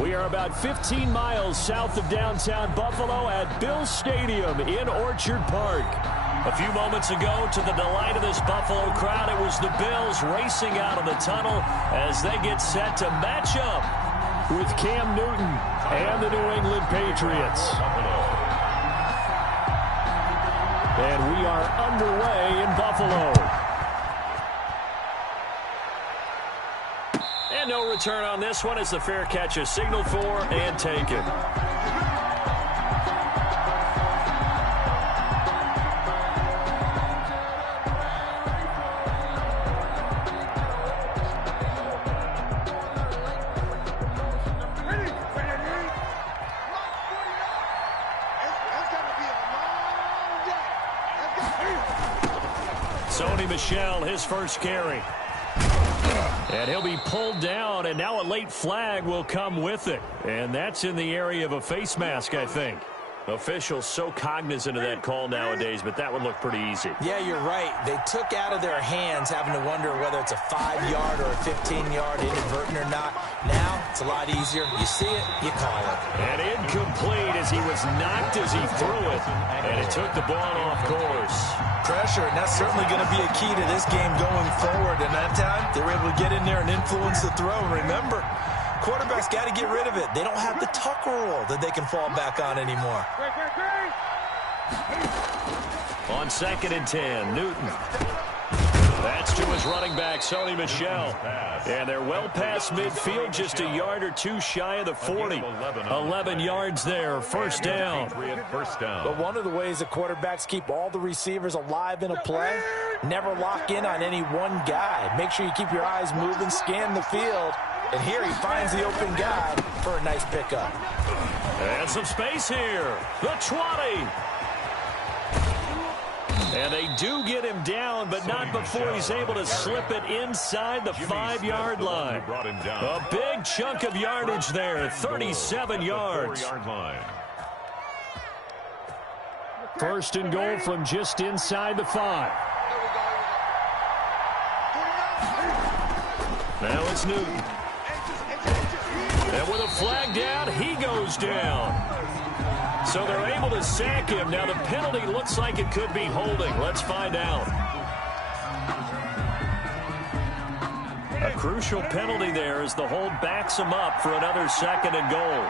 We are about 15 miles south of downtown Buffalo at Bills Stadium in Orchard Park. A few moments ago, to the delight of this Buffalo crowd, it was the Bills racing out of the tunnel as they get set to match up with Cam Newton and the New England Patriots. And we are underway in Buffalo. And no return on this one as the fair catch is signaled for and taken. Michel, his first carry. And he'll be pulled down, and now a late flag will come with it. And that's in the area of a face mask, I think. Officials so cognizant of that call nowadays, but that would look pretty easy. Yeah, you're right. They took out of their hands having to wonder whether it's a 5-yard or a 15-yard inadvertent or not. Now, it's a lot easier. You see it, you call it. And incomplete as he was knocked as he threw it, and it took the ball off course. Pressure, and that's certainly going to be a key to this game going forward. And that time, they were able to get in there and influence the throw. And remember, quarterbacks got to get rid of it. They don't have the tuck rule that they can fall back on anymore. On 2nd and 10, Newton. That's to his running back, Sony Michel. And they're well past midfield, just a yard or two shy of the 40. 11 yards there, first down. But one of the ways that quarterbacks keep all the receivers alive in a play, never lock in on any one guy. Make sure you keep your eyes moving, scan the field. And here he finds the open guy for a nice pickup. And some space here. The 20. And they do get him down, but not before he's able to slip it inside the 5-yard line. A big chunk of yardage there, 37 yards. First and goal from just inside the 5. Now it's Newton. And with a flag down, he goes down. So they're able to sack him. Now the penalty looks like it could be holding. Let's find out. A crucial penalty there as the hold backs him up for another 2nd and goal.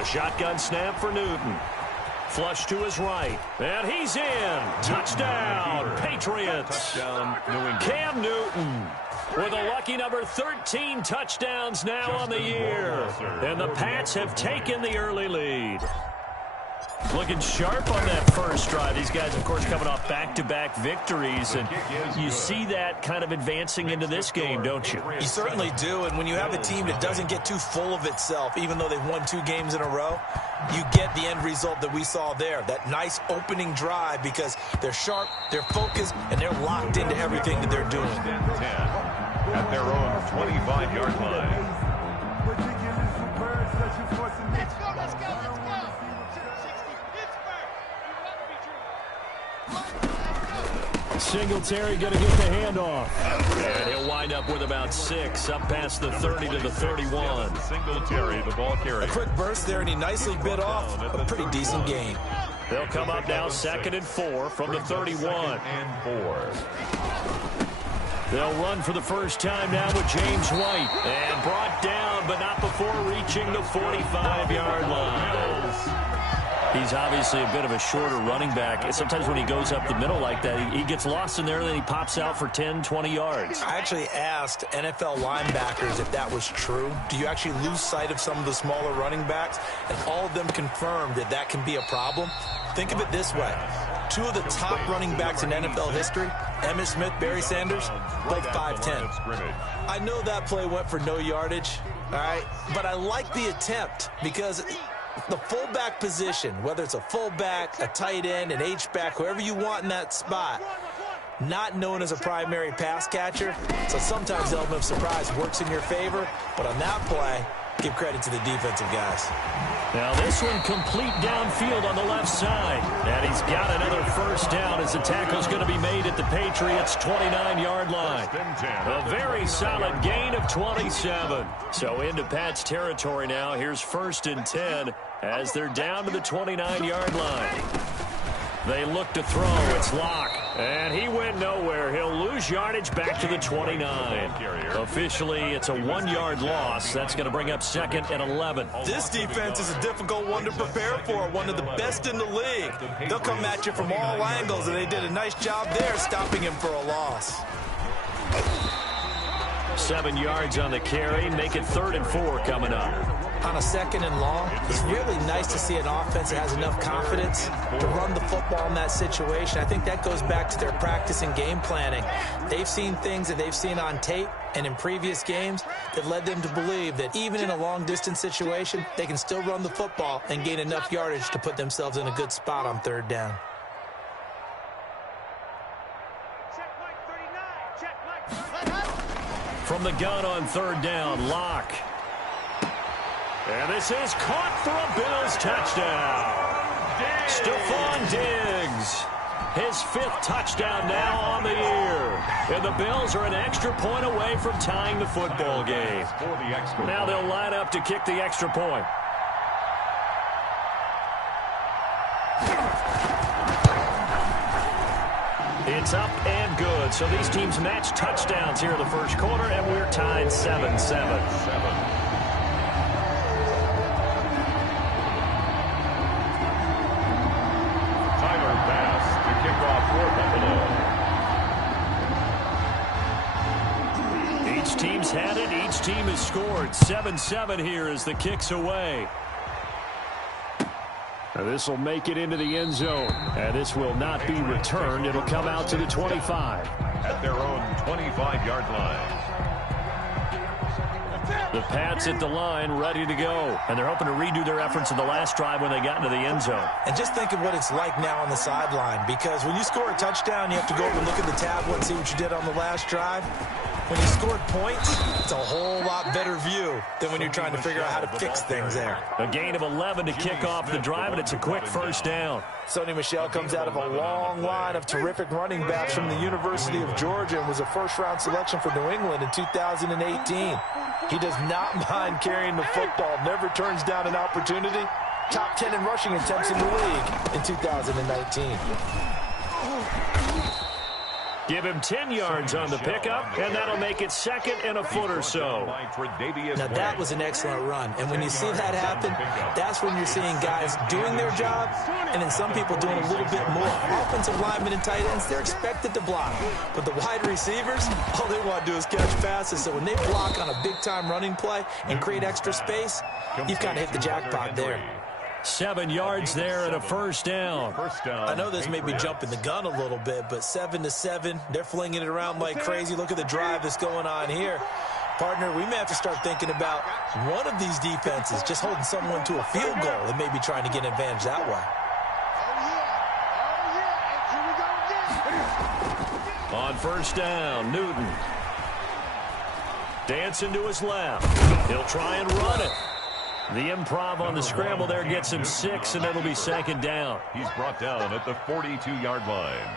A shotgun snap for Newton. Flush to his right. And he's in. Touchdown, Patriots. Cam Newton with a lucky number 13 touchdowns now on the year. And the Pats have taken the early lead. Looking sharp on that first drive. These guys, of course, coming off back-to-back victories. And you see that kind of advancing into this game, don't you? You certainly do. And when you have a team that doesn't get too full of itself, even though they've won 2 games in a row, you get the end result that we saw there. That nice opening drive because they're sharp, they're focused, and they're locked into everything that they're doing. 10 at their own 25-yard line. Let's go. Singletary going to get the handoff. And he'll wind up with about 6, up past the 30 to the 31. Singletary, the ball carrier. A quick burst there, and he nicely bit off a pretty decent gain. They'll come up now 2nd and 4 from the 31. They'll run for the first time now with James White. And brought down, but not before reaching the 45-yard line. He's obviously a bit of a shorter running back. And sometimes when he goes up the middle like that, he gets lost in there, and then he pops out for 10, 20 yards. I actually asked NFL linebackers if that was true. Do you actually lose sight of some of the smaller running backs? And all of them confirmed that that can be a problem. Think of it this way. 2 of the top running backs in NFL history, Emmitt Smith, Barry Sanders, both 5'10". I know that play went for no yardage, all right, but I like the attempt because the fullback position, whether it's a fullback, a tight end, an H-back, whoever you want in that spot, not known as a primary pass catcher. So sometimes the element of surprise works in your favor. But on that play, Give credit to the defensive guys. Now this one complete downfield on the left side. And he's got another first down as the tackle's going to be made at the Patriots' 29-yard line. A very solid gain of 27. So into Pat's territory now. Here's 1st and 10 as they're down to the 29-yard line. They look to throw. It's Locke. And he went nowhere. He'll lose yardage back to the 29. Officially, it's a 1-yard loss. That's going to bring up 2nd and 11. This defense is a difficult one to prepare for, one of the best in the league. They'll come at you from all angles, and they did a nice job there stopping him for a loss. 7 yards on the carry. Make it 3rd and 4 coming up. On a 2nd and long, it's really nice to see an offense that has enough confidence to run the football in that situation. I think that goes back to their practice and game planning. They've seen things that they've seen on tape and in previous games that led them to believe that even in a long-distance situation, they can still run the football and gain enough yardage to put themselves in a good spot on 3rd down. From the gun on 3rd down, Locke. And this is caught for a Bills touchdown. Stephon Diggs, his 5th touchdown now on the year. And the Bills are an extra point away from tying the football game. Now they'll line up to kick the extra point. It's up and good. So these teams match touchdowns here in the first quarter, and we're tied 7-7. Each team's had it. Each team has scored. 7-7 here as the kick's away. Now this will make it into the end zone. And this will not be returned. It'll come out to the 25. At their own 25-yard line. The Pats at the line, ready to go. And they're hoping to redo their efforts in the last drive when they got into the end zone. And just think of what it's like now on the sideline, because when you score a touchdown, you have to go over and look at the tablet and see what you did on the last drive. When you scored points, it's a whole lot better view than when you're trying to figure out how to fix things there. A gain of 11 to kick off the drive, and it's a quick first down. Sonny Michel comes out of a long line of terrific running backs from the University of Georgia and was a first-round selection for New England in 2018. He does not mind carrying the football, never turns down an opportunity. Top 10 in rushing attempts in the league in 2019. Give him 10 yards on the pickup, and that'll make it 2nd and a foot or so. Now, that was an excellent run, and when you see that happen, that's when you're seeing guys doing their job, and then some people doing a little bit more. Offensive linemen and tight ends, they're expected to block, but the wide receivers, all they want to do is catch passes, so when they block on a big-time running play and create extra space, you've kind of hit the jackpot there. 7 yards there and a first down. I know this may be jumping the gun a little bit, but 7-7, they're flinging it around like crazy. Look at the drive that's going on here. Partner, we may have to start thinking about one of these defenses just holding someone to a field goal and maybe trying to get an advantage that way. On first down, Newton. Dancing to his left. He'll try and run it. The improv on the scramble there gets him 6, and it'll be 2nd down. He's brought down at the 42-yard line.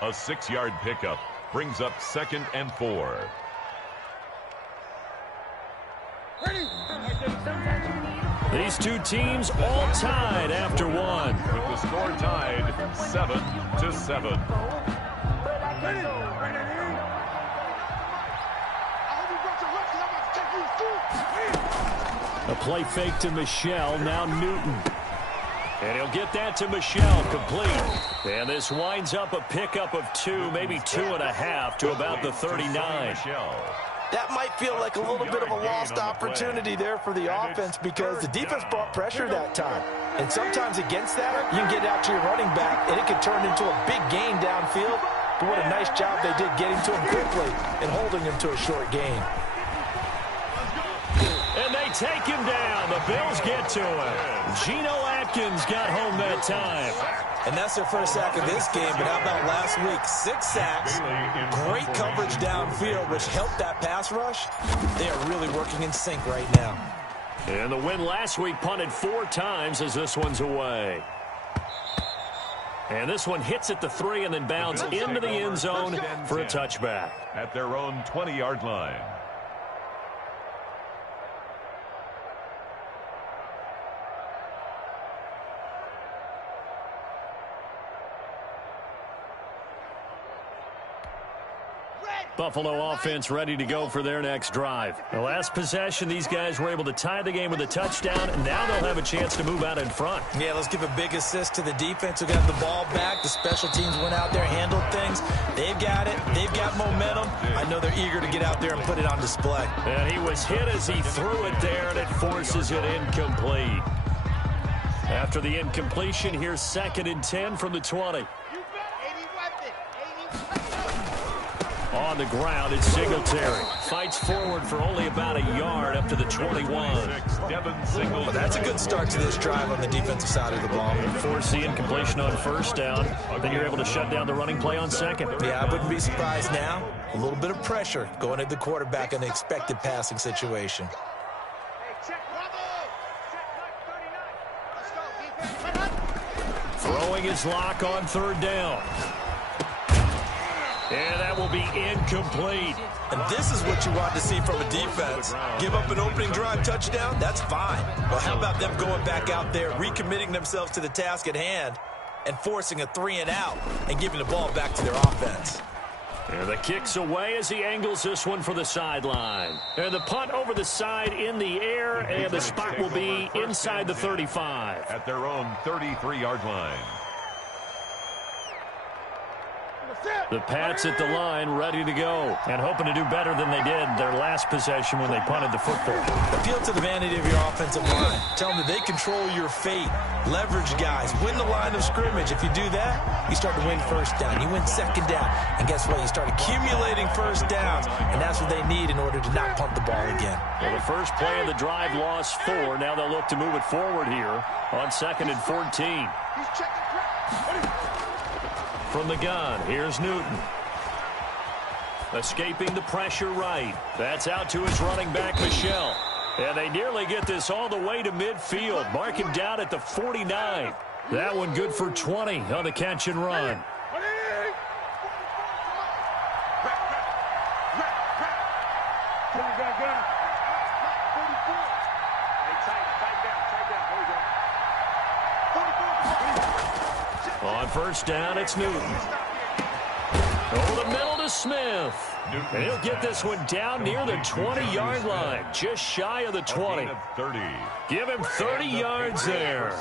A 6-yard pickup brings up 2nd and 4. These two teams all tied after one. With the score tied 7-7. A play fake to Michel, now Newton. And he'll get that to Michel, complete. And this winds up a pickup of 2, maybe 2.5 to about the 39. That might feel like a little bit of a lost opportunity there for the offense because the defense brought pressure that time. And sometimes against that, you can get out to your running back, and it can turn into a big gain downfield. But what a nice job they did getting to him quickly and holding him to a short gain. And they take him down. The Bills get to him. Geno Atkins got home that time. And that's their first sack of this game, but how about last week? 6 sacks, great coverage downfield, which helped that pass rush. They are really working in sync right now. And the win last week punted 4 times as this one's away. And this one hits at the 3 and then bounds into the end zone for a touchback. At their own 20-yard line. Buffalo offense ready to go for their next drive. The last possession, these guys were able to tie the game with a touchdown, and now they'll have a chance to move out in front. Yeah, let's give a big assist to the defense who got the ball back. The special teams went out there, handled things. They've got it. They've got momentum. I know they're eager to get out there and put it on display. And he was hit as he threw it there, and it forces it incomplete. After the incompletion, here's 2nd and 10 from the 20. On the ground, it's Singletary. Fights forward for only about a yard up to the 21. Well, that's a good start to this drive on the defensive side of the ball. Force the incompletion on 1st down. Then you're able to shut down the running play on 2nd. Yeah, I wouldn't be surprised now. A little bit of pressure going at the quarterback in the expected passing situation. Throwing his lock on 3rd down. And that will be incomplete. And this is what you want to see from a defense. Give up an opening drive touchdown, that's fine. Well, how about them going back out there, recommitting themselves to the task at hand, and forcing a 3-and-out and giving the ball back to their offense. And the kick's away as he angles this one for the sideline. And the punt over the side in the air, and the spot will be inside the 35. At their own 33-yard line. The Pats at the line, ready to go, and hoping to do better than they did their last possession when they punted the football. Appeal to the vanity of your offensive line. Tell them that they control your fate. Leverage guys. Win the line of scrimmage. If you do that, you start to win 1st down. You win 2nd down. And guess what? You start accumulating 1st downs, and that's what they need in order to not punt the ball again. Well, the first play of the drive lost 4. Now they'll look to move it forward here on 2nd and 14. From the gun, here's Newton. Escaping the pressure right. That's out to his running back, Michel. And they nearly get this all the way to midfield. Mark him down at the 49. That one good for 20 on the catch and run. On 1st down, it's Newton. Over the middle to Smith. And he'll get this one down near the 20-yard line, just shy of the 20. Give him 30 yards there.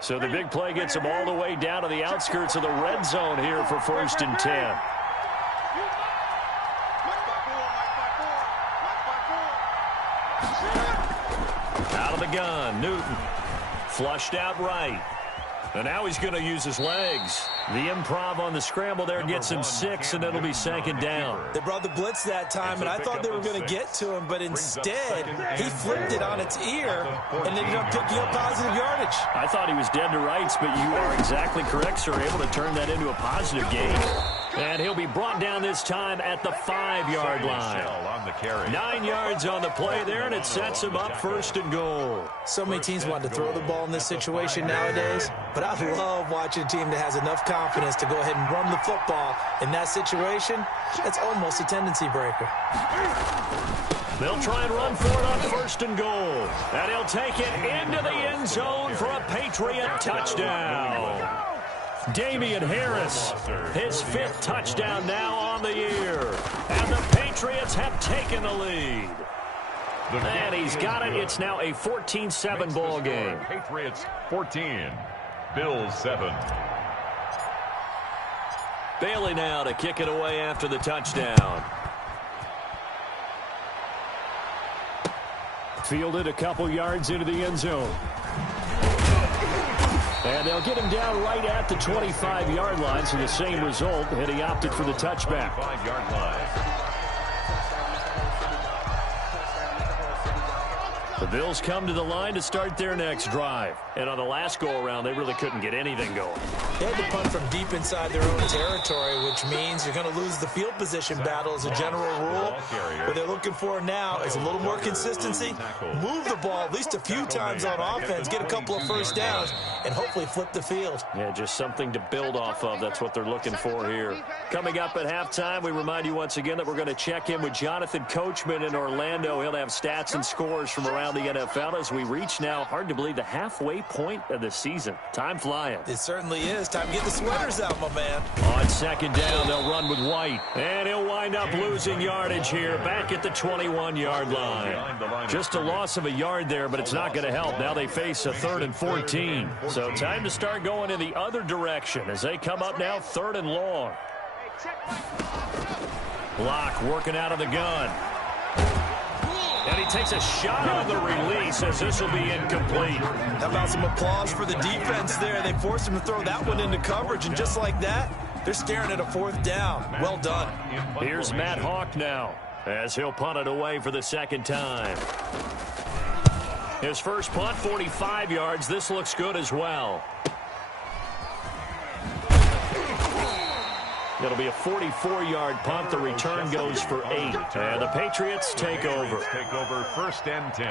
So the big play gets him all the way down to the outskirts of the red zone here for 1st and 10. Out of the gun, Newton. Flushed out right. And now he's going to use his legs. The improv on the scramble there gets him 6, and it'll be 2nd down. They brought the blitz that time, and I thought they were going to get to him, but instead, he flipped it on its ear and ended up picking up positive yardage. I thought he was dead to rights, but you are exactly correct, sir. Able to turn that into a positive gain. And he'll be brought down this time at the 5-yard line. 9 yards on the play there, and it sets him up 1st and goal. So many teams want to throw the ball in this situation nowadays, but I love watching a team that has enough confidence to go ahead and run the football. In that situation, that's almost a tendency breaker. They'll try and run for it on 1st and goal. And he'll take it into the end zone for a Patriot touchdown. Damian Harris, his 5th touchdown now on the year. And the Patriots have taken the lead. And he's got it. It's now a 14-7 ball game. Patriots 14, Bills 7. Bailey now to kick it away after the touchdown. Fielded a couple yards into the end zone. And they'll get him down right at the 25-yard line, so the same result, and he opted for the touchback. 5-yard line. The Bills come to the line to start their next drive. And on the last go-around, they really couldn't get anything going. They had to punt from deep inside their own territory, which means you're going to lose the field position battle as a general rule. What they're looking for now is a little more consistency, move the ball at least a few times on offense, get a couple of first downs, and hopefully flip the field. Yeah, just something to build off of. That's what they're looking for here. Coming up at halftime, we remind you once again that we're going to check in with Jonathan Coachman in Orlando. He'll have stats and scores from around the NFL as we reach now, hard to believe, the halfway point of the season. Time flying. It certainly is. Time to get the sweaters out, my man. On second down, they'll run with White. And he'll wind up losing yardage here back at the 21-yard line. Just a loss of a yard there, but it's not going to help. Now they face a 3rd and 14. So time to start going in the other direction as they come up now 3rd and long. Block working out of the gun. And he takes a shot on the release as this will be incomplete. How about some applause for the defense there? They forced him to throw that one into coverage, and just like that, they're staring at a 4th down. Well done. Here's Matt Hawk now as he'll punt it away for the second time. His first punt, 45 yards. This looks good as well. It'll be a 44-yard punt. The return goes for 8. And the Patriots take over. Take over 1st and 10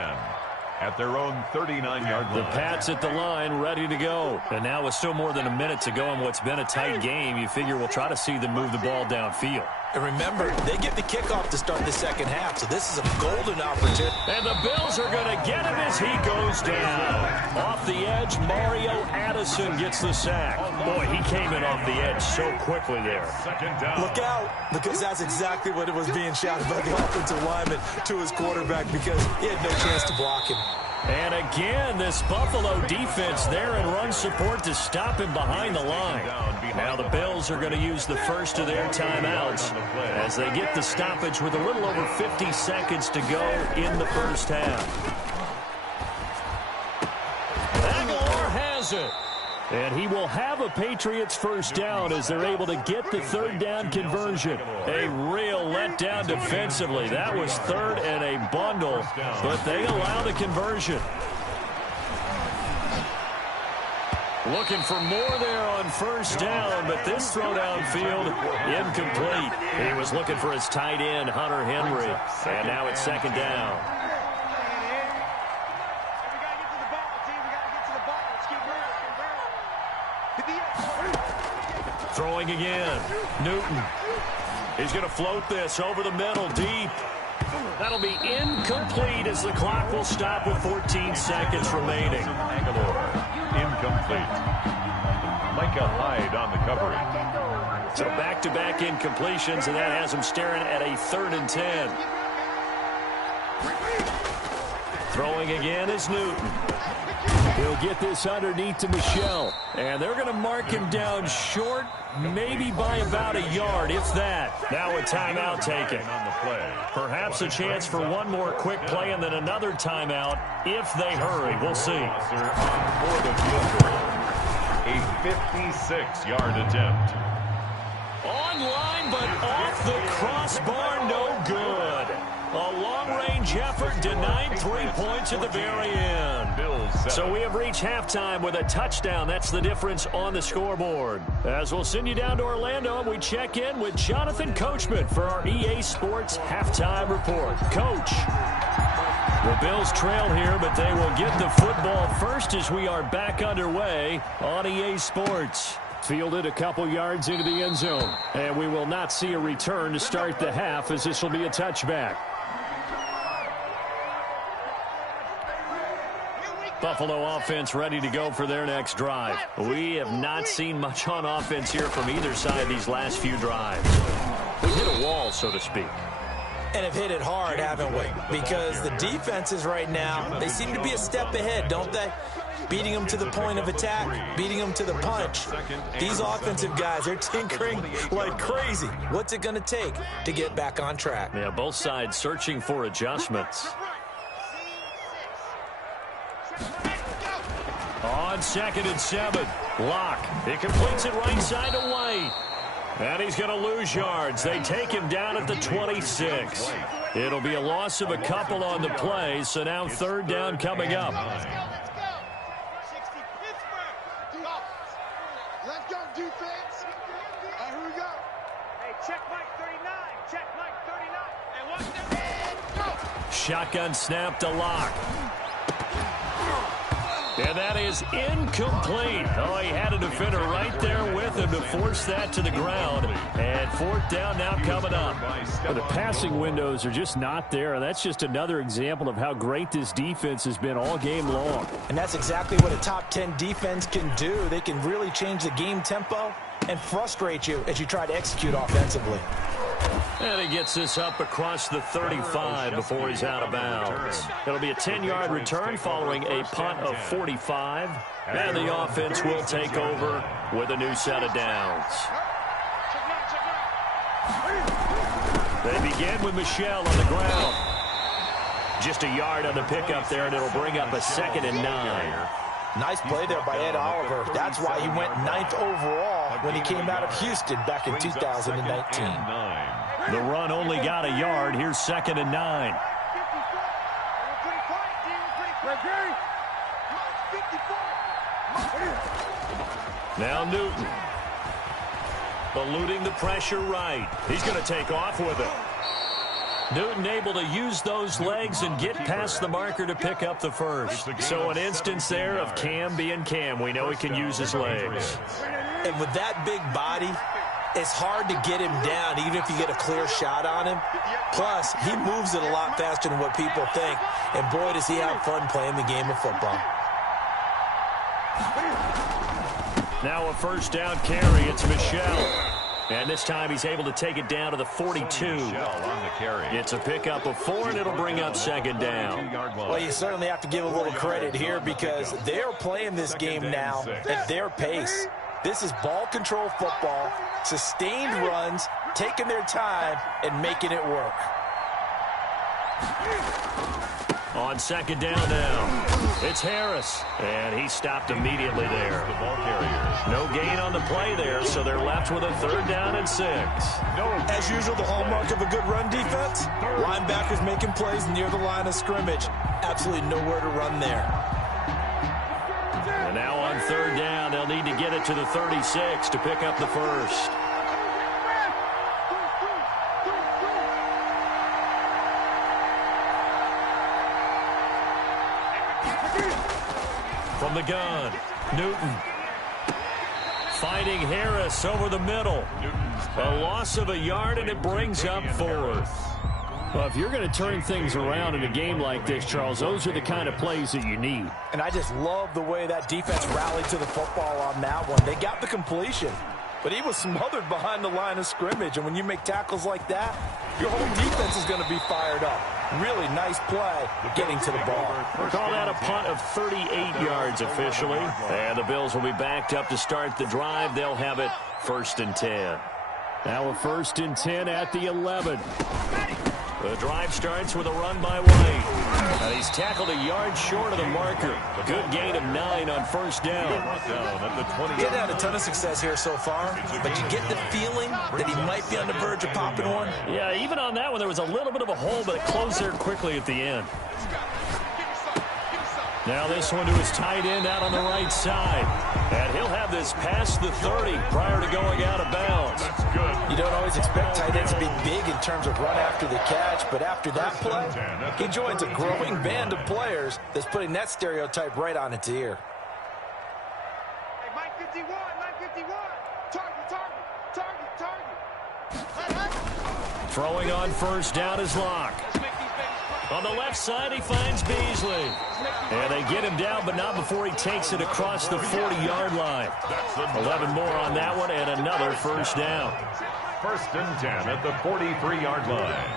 at their own 39-yard line. The Pats at the line, ready to go. And now with still more than a minute to go in what's been a tight game, you figure we'll try to see them move the ball downfield. And remember, they get the kickoff to start the second half, so this is a golden opportunity. And the Bills are going to get him as he goes down. Off the edge, Mario Addison gets the sack. Boy, he came in off the edge so quickly there. Look out, because that's exactly what it was being shouted by the offensive lineman to his quarterback, because he had no chance to block him. And again, this Buffalo defense there in run support to stop him behind the line. Now the Bills are going to use the first of their timeouts as they get the stoppage with a little over 50 seconds to go in the first half. Aguilar has it. And he will have a Patriots first down as they're able to get the 3rd down conversion. A real letdown defensively. That was 3rd and a bundle, but they allow the conversion. Looking for more there on first down, but this throw downfield incomplete. He was looking for his tight end, Hunter Henry, and now it's 2nd down. Throwing again. Newton. He's going to float this over the middle, deep. That'll be incomplete as the clock will stop with 14 seconds remaining. Aguilar, incomplete. Micah Hyde on the coverage. So back-to-back incompletions, and that has him staring at a 3rd and 10. Throwing again is Newton. He'll get this underneath to Michel. And they're going to mark him down short, maybe by about a yard, if that. Now a timeout taken. Perhaps a chance for one more quick play and then another timeout if they hurry. We'll see. A 56-yard attempt. Online, but off the crossbar, no good. A long-range effort denied 3 points at the very end. So we have reached halftime with a touchdown. That's the difference on the scoreboard. As we'll send you down to Orlando, and we check in with Jonathan Coachman for our EA Sports Halftime Report. Coach. The Bills trail here, but they will get the football first as we are back underway on EA Sports. Fielded a couple yards into the end zone. And we will not see a return to start the half as this will be a touchback. Buffalo offense ready to go for their next drive. We have not seen much on offense here from either side these last few drives. We hit a wall, so to speak. And have hit it hard, haven't we? Because the defenses right now, they seem to be a step ahead, don't they? Beating them to the point of attack, beating them to the punch. These offensive guys, they're tinkering like crazy. What's it going to take to get back on track? Yeah, both sides searching for adjustments. On 2nd and 7, Locke. He completes it right side to White. And he's going to lose yards. They take him down at the 26. It'll be a loss of a couple on the play, so now third down coming up. Let's go. 60 Pittsburgh. Let's go, defense. Here we go. Hey, check Mike 39. Check Mike 39. And watch the head. Go. Shotgun snap to Lock. And that is incomplete. Oh, he had a defender right there with him to force that to the ground. And fourth down now coming up. Well, the passing windows are just not there. That's just another example of how great this defense has been all game long. And that's exactly what a top 10 defense can do. They can really change the game tempo and frustrate you as you try to execute offensively. And he gets this up across the 35 before he's out of bounds. It'll be a 10-yard return following a punt of 45. And the offense will take over with a new set of downs. They begin with Michel on the ground. Just a yard on the pickup there, and it'll bring up a 2nd and 9. Nice play there by Ed Oliver. That's why he went 9th overall when he came out of Houston back in 2019. The run only got a yard. Here's 2nd and 9. Now Newton. Eluding the pressure right. He's going to take off with it. Newton able to use those legs and get past the marker to pick up the first. So an instance there of Cam being Cam. We know he can use his legs. And with that big body, it's hard to get him down, even if you get a clear shot on him. Plus, he moves it a lot faster than what people think. And boy, does he have fun playing the game of football. Now a first down carry. It's Michel. And this time he's able to take it down to the 42. It's a pickup of 4, and it'll bring up 2nd down. Well, you certainly have to give a little credit here because they're playing this game now at their pace. This is ball control football, sustained runs, taking their time, and making it work. On 2nd down now, it's Harris, and he stopped immediately there. No gain on the play there, so they're left with a 3rd down and 6. As usual, the hallmark of a good run defense, linebackers making plays near the line of scrimmage. Absolutely nowhere to run there. And now on 3rd down, they'll need to get it to the 36 to pick up the first. From the gun, Newton. Finding Harris over the middle. A loss of a yard, and it brings up 4th. Well, if you're going to turn things around in a game like this, Charles, those are the kind of plays that you need. And I just love the way that defense rallied to the football on that one. They got the completion, but he was smothered behind the line of scrimmage. And when you make tackles like that, your whole defense is going to be fired up. Really nice play getting to the ball. We'll call that a punt of 38 yards officially. And the Bills will be backed up to start the drive. They'll have it 1st and 10. Now a 1st and 10 at the 11. The drive starts with a run by White. And he's tackled a yard short of the marker. Good gain of 9 on 1st down. He hasn't had a ton of success here so far, but you get the feeling that he might be on the verge of popping one. Yeah, even on that one, there was a little bit of a hole, but it closed there quickly at the end. Now this one to his tight end out on the right side. And he'll have this past the 30 prior to going out of bounds. You don't always expect tight ends to be big in terms of run after the catch, but after that play, he joins a growing band of players that's putting that stereotype right on its ear. Hey, Mike 51, Mike 51. Target. Throwing on 1st down is Lock. On the left side, he finds Beasley. And they get him down, but not before he takes it across the 40-yard line. 11 more on that one, and another 1st down. 1st and 10 at the 43-yard line.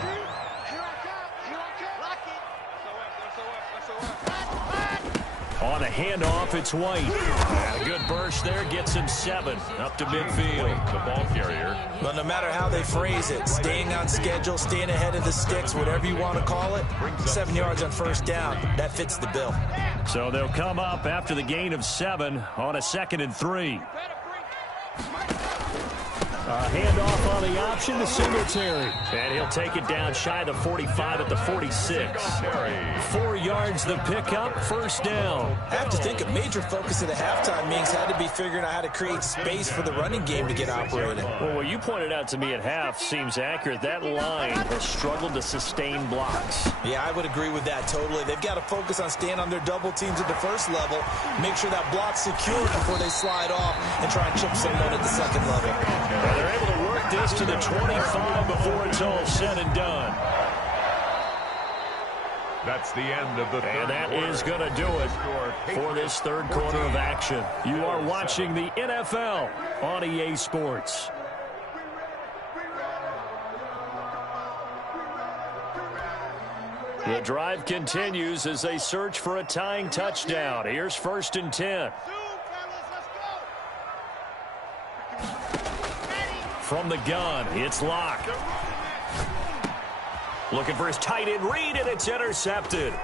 On a handoff, it's White. And a good burst there gets him 7 up to midfield. The ball carrier. But no matter how they phrase it, staying on schedule, staying ahead of the sticks, whatever you want to call it, 7 yards on 1st down, that fits the bill. So they'll come up after the gain of 7 on a 2nd and 3. Handoff on the option to Singletary. And he'll take it down shy of the 45 at the 46. 4 yards the pickup, first down. I have to think a major focus of the halftime meetings had to be figuring out how to create space for the running game to get operating. Well, what you pointed out to me at half seems accurate. That line has struggled to sustain blocks. Yeah, I would agree with that totally. They've got to focus on staying on their double teams at the first level, make sure that block's secure before they slide off and try and chip someone at the second level. Well, they're able to work this to the 25 before it's all said and done. That's the end of the third And that quarter. is going to do it for this third quarter of action. You are watching the NFL on EA Sports. The drive continues as they search for a tying touchdown. Here's 1st and 10. From the gun, it's Locke. Looking for his tight end read, and it's intercepted.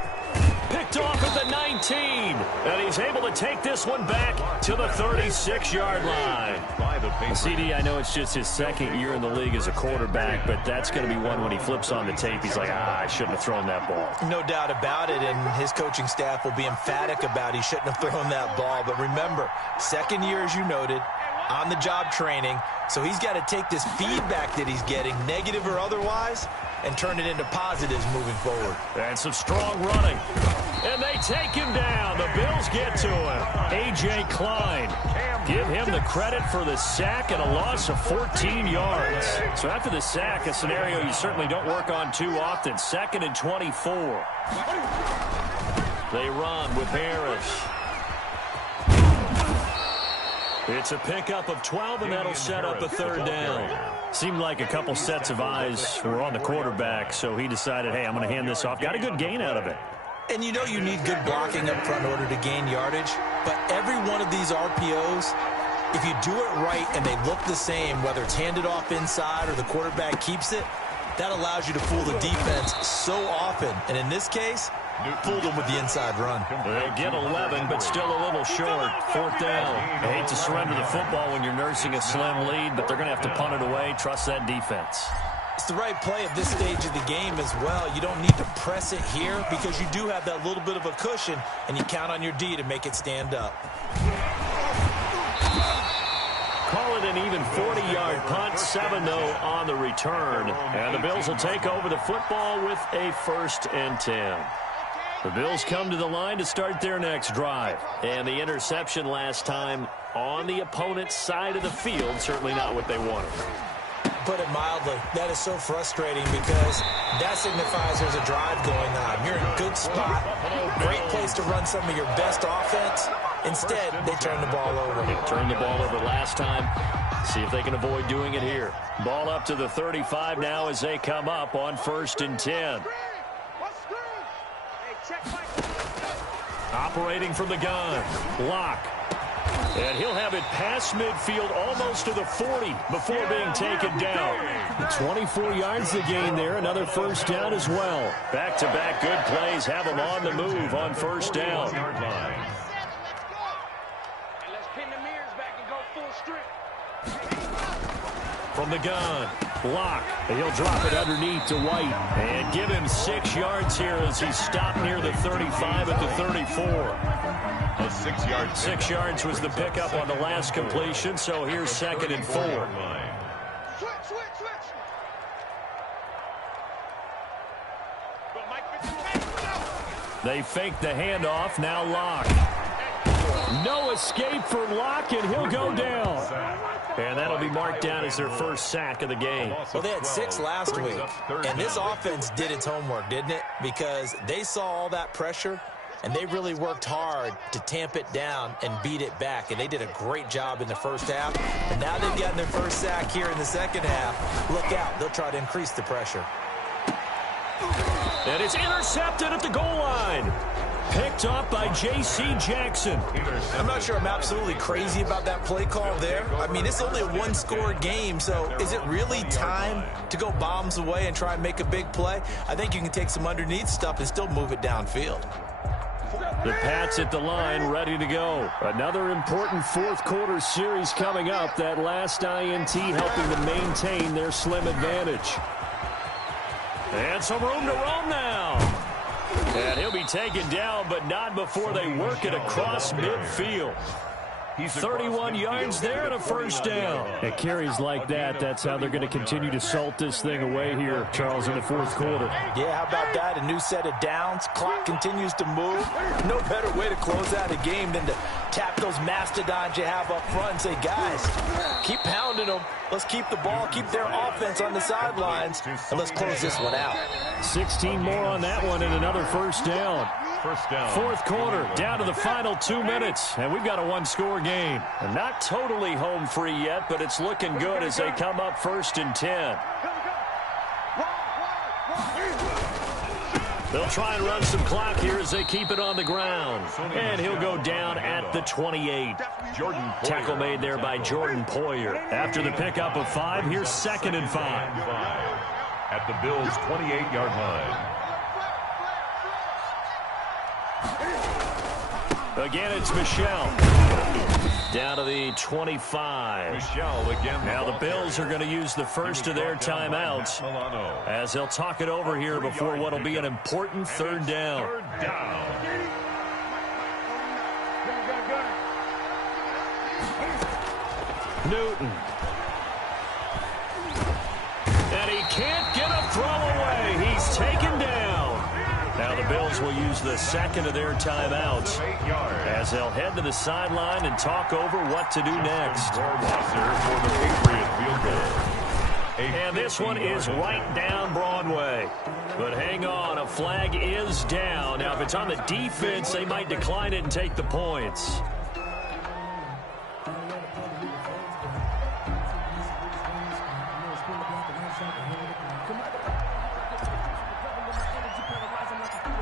Picked off at the 19. And he's able to take this one back to the 36-yard line. CD, I know it's just his second year in the league as a quarterback, but that's going to be one when he flips on the tape. He's like, I shouldn't have thrown that ball. No doubt about it, and his coaching staff will be emphatic about he shouldn't have thrown that ball. But remember, second year, as you noted, on-the-job training, so he's got to take this feedback that he's getting, negative or otherwise, and turn it into positives moving forward. And some strong running. And they take him down. The Bills get to him. A.J. Klein. Give him the credit for the sack and a loss of 14 yards. So after the sack, a scenario you certainly don't work on too often. 2nd and 24. They run with Harris. It's a pickup of 12, and that'll set up a third down. Seemed like a couple sets of eyes were on the quarterback, so he decided, hey, I'm going to hand this off. Got a good gain out of it. And you know you need good blocking up front in order to gain yardage, but every one of these RPOs, if you do it right and they look the same, whether it's handed off inside or the quarterback keeps it, that allows you to fool the defense so often. And in this case, fooled them with the inside run. They get 11, but still a little short. 4th down. They hate to surrender the football when you're nursing a slim lead, but they're going to have to punt it away. Trust that defense. It's the right play at this stage of the game as well. You don't need to press it here because you do have that little bit of a cushion, and you count on your D to make it stand up. Call it an even 40-yard punt, 7 though on the return. And the Bills will take over the football with a 1st and 10. The Bills come to the line to start their next drive. And the interception last time on the opponent's side of the field, certainly not what they wanted. Put it mildly, that is so frustrating because that signifies there's a drive going on. You're in a good spot, great place to run some of your best offense. Instead, they turn the ball over. They turned the ball over last time. See if they can avoid doing it here. Ball up to the 35 now as they come up on 1st and 10. Operating from the gun. Locke. And he'll have it past midfield almost to the 40 before being taken down. 24 yards to gain there. Another 1st down as well. Back-to-back good plays have them on the move on 1st down. From the gun, Locke. He'll drop it underneath to White. And give him 6 yards here as he's stopped near the 35 at the 34. A 6-yard. 6 yards was the pickup on the last completion, so here's 2nd and 4. Switch. They fake the handoff, now Locke. No escape for Locke, and he'll go down. And that'll be marked down as their first sack of the game. Well, they had 6 last week, and this offense did its homework, didn't it? Because they saw all that pressure, and they really worked hard to tamp it down and beat it back. And they did a great job in the first half. And now they've gotten their first sack here in the second half. Look out. They'll try to increase the pressure. And it's intercepted at the goal line. Picked up by J.C. Jackson. I'm not sure I'm absolutely crazy about that play call there. I mean, it's only a one-score game, so is it really time to go bombs away and try and make a big play? I think you can take some underneath stuff and still move it downfield. The Pats at the line, ready to go. Another important fourth quarter series coming up. That last INT helping to maintain their slim advantage. And some room to roam now. And he'll be taken down, but not before they work it across midfield. 31 yards there and a first down. At carries like that, that's how they're going to continue to salt this thing away here, Charles, in the fourth quarter. Yeah, how about that? A new set of downs. Clock continues to move. No better way to close out a game than to tap those mastodons you have up front and say, guys, keep pounding them. Let's keep the ball, keep their offense on the sidelines, and let's close this one out. 16 more on that one and another first down. First down. Fourth quarter, down to the final 2 minutes, and we've got a one-score game. And not totally home free yet, but it's looking good as they come up 1st and 10. They'll try and run some clock here as they keep it on the ground. And he'll go down at the 28. Tackle made there by Jordan Poyer. After the pickup of 5, here's 2nd and 5. At the Bills' 28-yard line. Again, it's Michelle. Down to the 25. Michelle again. Now the Bills are going to use the first of their timeouts as they'll talk it over here before what will be an important third down. Newton. And he can't get a throw away. He's taken down. Now the Bills will use the second of their timeouts as they'll head to the sideline and talk over what to do next. And this one is right down Broadway. But hang on, a flag is down. Now if it's on the defense, they might decline it and take the points.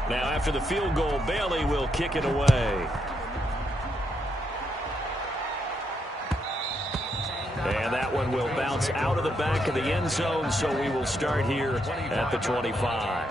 Now, after the field goal, Bailey will kick it away. And that one will bounce out of the back of the end zone, so we will start here at the 25.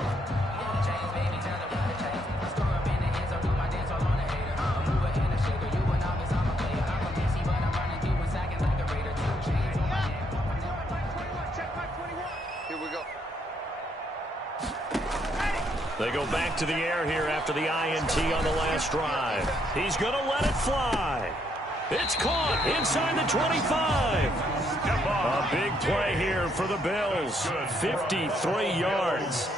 They go back to the air here after the INT on the last drive. He's going to let it fly. It's caught inside the 25. A big play here for the Bills. 53 yards.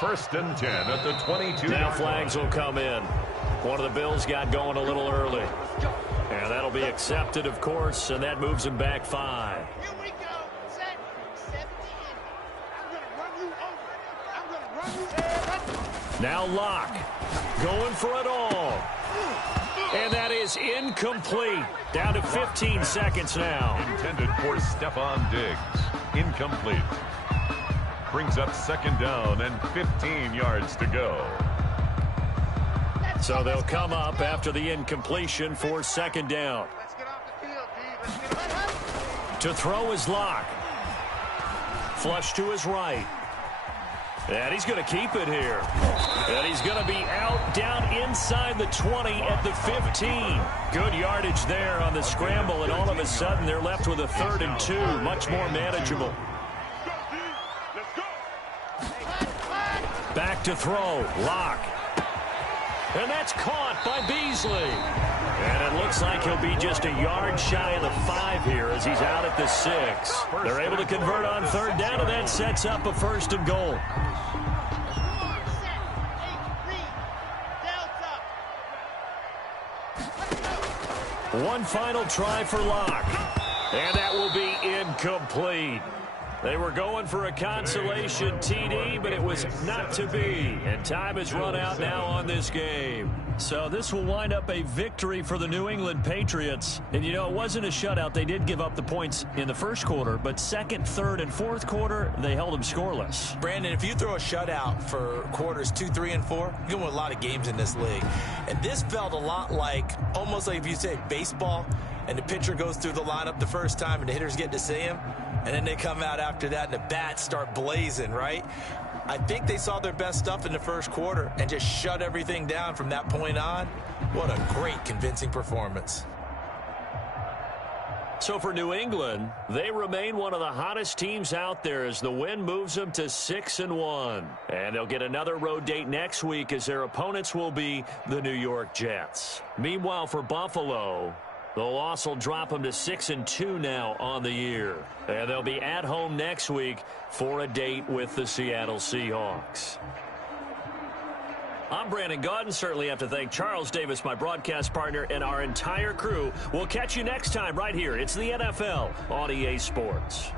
1st and 10 at the 22. Now flags will come in. One of the Bills got going a little early. And that'll be accepted, of course, and that moves him back 5. Here we go. Set. 70 in. I'm going to run you over. I'm going to run you over. Now Locke going for it all. And that is incomplete. Down to 15 seconds now. Intended for Stephon Diggs. Incomplete. Brings up 2nd down and 15 yards to go. So they'll come up after the incompletion for 2nd down. Let's get off the field, D. Let's get off. To throw is Locke. Flush to his right. And he's going to keep it here. And he's going to be out down inside the 20 at the 15. Good yardage there on the scramble, and all of a sudden they're left with a 3rd and 2. Much more manageable. Back to throw. Locke. And that's caught by Beasley. And it looks like he'll be just a yard shy of the 5 here as he's out at the 6. They're able to convert on 3rd down, and that sets up a 1st and goal. One final try for Locke. And that will be incomplete. They were going for a consolation TD, but it was not to be. And time has run out now on this game. So this will wind up a victory for the New England Patriots. And, you know, it wasn't a shutout. They did give up the points in the 1st quarter, but 2nd, 3rd, and 4th quarter, they held them scoreless. Brandon, if you throw a shutout for quarters 2, 3, and 4, you're going to win a lot of games in this league. And this felt a lot like, almost like if you say baseball, and the pitcher goes through the lineup the first time and the hitters get to see him. And then they come out after that and the bats start blazing, right? I think they saw their best stuff in the first quarter and just shut everything down from that point on. What a great, convincing performance. So for New England, they remain one of the hottest teams out there as the win moves them to 6-1. And they'll get another road date next week as their opponents will be the New York Jets. Meanwhile, for Buffalo, the loss will drop them to 6-2 now on the year. And they'll be at home next week for a date with the Seattle Seahawks. I'm Brandon Gaudin. Certainly have to thank Charles Davis, my broadcast partner, and our entire crew. We'll catch you next time right here. It's the NFL on EA Sports.